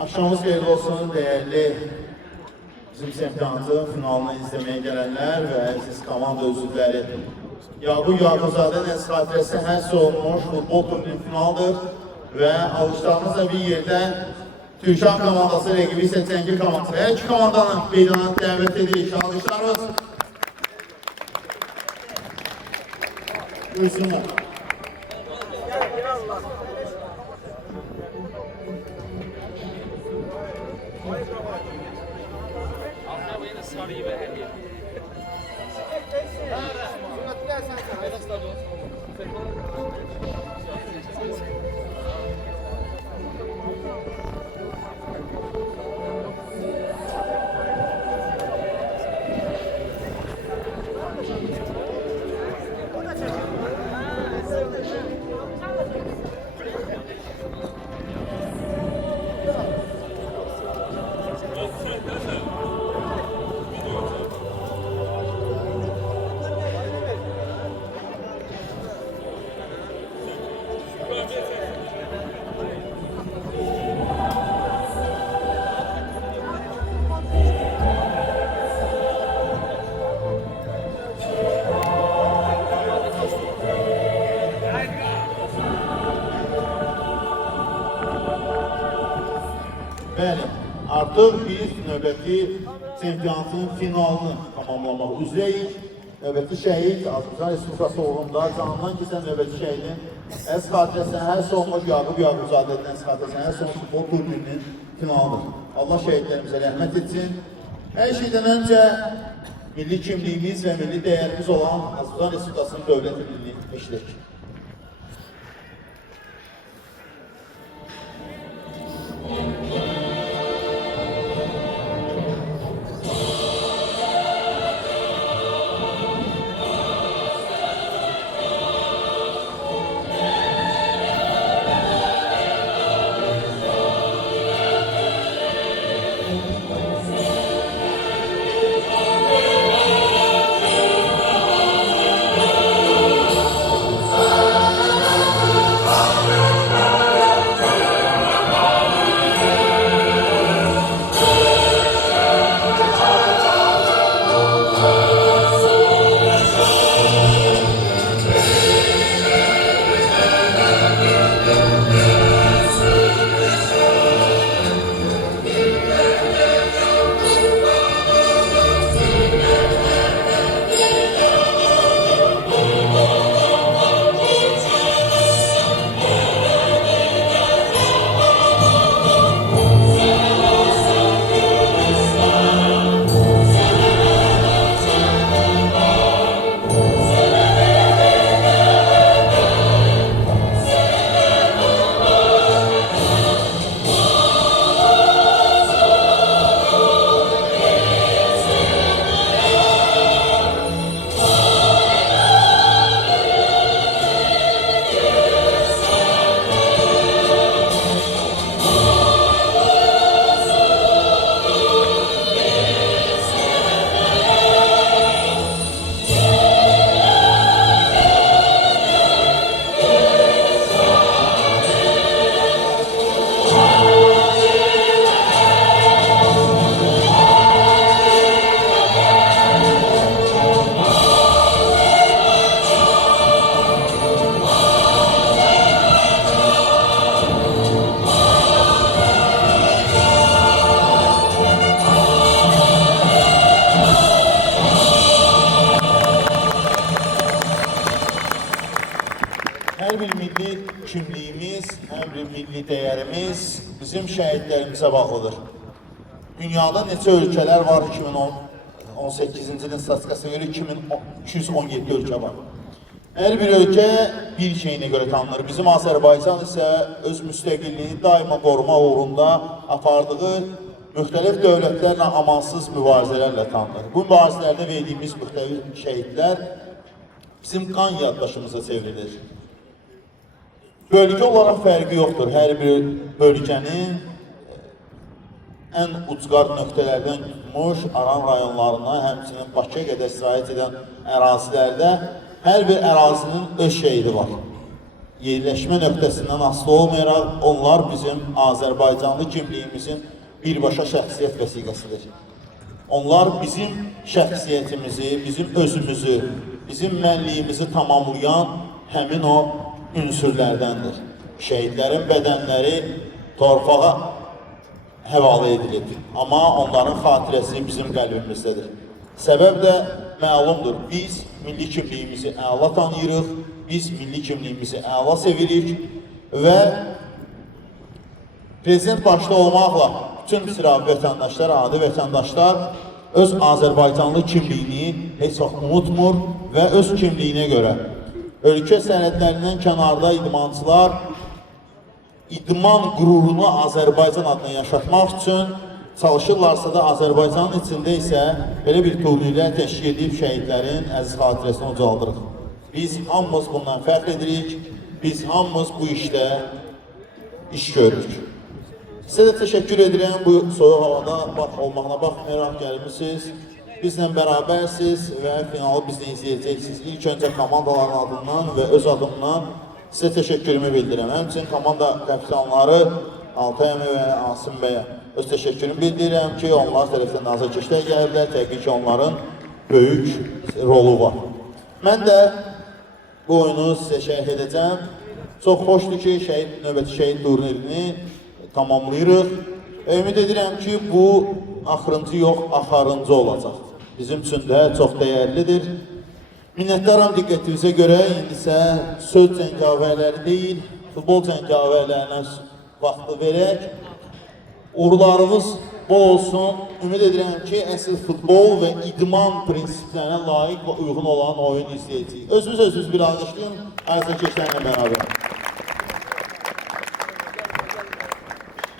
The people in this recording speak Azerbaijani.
Akşamınız xeyirli olsun değerli bizim çempionatı finalını izlemeye gelenler ve siz komanda üzvləri. Yaqub Yaqubzadənin xatirəsi həsr olunmuş futbol turniri finaldır və alışlarımızla bir yerdə Türkan komandası rəqibi isə Cəngil komandası. Hər iki komandanın meydana dəvət edirik. Alışlarımız. Buyursunlar. Bəli, artıq biz növbəti çempionatın finalını tamamlamaq üzrəyik. Növbəti şəhid Azərbaycan Respublikası uğrunda canından keçən növbəti şəhidin əziz xatirəsinə həsr olunmuş Yaqub Yaqubzadənin əziz xatirəsinə həsr olunmuş futbol turnirinin finalıdır. Allah şəhidlərimizə rəhmət etsin. Hər şeydən öncə milli kimliyimiz və milli dəyərimiz olan Azərbaycan Respublikasının dövlət himnini eşidək. Hər bir milli kimliyimiz, hər bir milli dəyərimiz bizim şəhidlərimizə bağlıdır. Dünyada neçə ölkələr var 2018-ci ilin statistikasına görə 2217 ölkə var. Hər bir ölkə bir şeyinə görə tanınır. Bizim Azərbaycan isə öz müstəqilliyini daima qoruma uğrunda apardığı müxtəlif dövlətlərlə amansız mübarizələrlə tanınır. Bu mübarizələrdə verdiyimiz müxtəlif şəhidlər bizim qan yaddaşımıza çevrilir. Bölgə olaraq fərqi yoxdur. Hər bir bölgənin ən ucqar nöqtələrdən tutmuş Aran rayonlarına, həmçinin Bakıya qədər istirahət edən ərazilərdə hər bir ərazinin öz şəhidi var. yerləşmə nöqtəsindən asılı olmayaraq, onlar bizim Azərbaycanlı kimliyimizin birbaşa şəxsiyyət vəsiqəsidir. Onlar bizim şəxsiyyətimizi, bizim özümüzü, bizim mənliyimizi tamamlayan həmin o ünsürlərdəndir. Şəhidlərin bədənləri torpağa həvalə edilib, amma onların xatirəsi bizim qəlbimizdədir. Səbəb də məlumdur, biz milli kimliyimizi əla tanıyırıq, biz milli kimliyimizi əla sevirik və prezident başda olmaqla bütün sıravi vətəndaşlar, adi vətəndaşlar öz Azərbaycanlı kimliyini heç vaxt unutmur və öz kimliyinə görə ölkə sərhədlərindən kənarda idmançılar idman qürurunu Azərbaycan adına yaşatmaq üçün çalışırlarsa da Azərbaycanın içində isə belə bir turnirlər təşkil edib şəhidlərin əziz xatirəsini ucaldırıq. Biz hamımız bundan fəxr edirik, biz hamımız bu işdə iş görürük. Sizə də təşəkkür edirəm, bu soyuq havada olmağına baxmayaraq gəlmişsiniz. Bizlə bərabərsiniz və finalı bizlə izləyəcəksiniz. İlk öncə komandaların adından və öz adımdan sizə təşəkkürümü bildirəm. Həmçinin komanda kapitanları Altay əmi və Asım bəyə öz təşəkkürümü bildirirəm ki, onlar tərəfdən azarkeşlər gəliblər. Təbii ki, onların böyük rolu var. Mən də bu oyunu sizə şərh edəcəm. Çox xoşdur ki, növbəti şəhid turnirini tamamlayırıq. Ümid edirəm ki, bu axırıncı yox, axarıncı olacaq. Bizim üçün də çox dəyərlidir. Minnətdaram diqqətinizə görə, indi isə söz cəngavərləri deyil, futbol cəngavərlərinə vaxtı verək. Uğurlarımız bol olsun. Ümid edirəm ki, əsl futbol və idman prinsiplərinə layiq və uyğun olan oyun izləyəcəyik. Özünüz bir alqışlayın, azarkeşlərlə bərabər.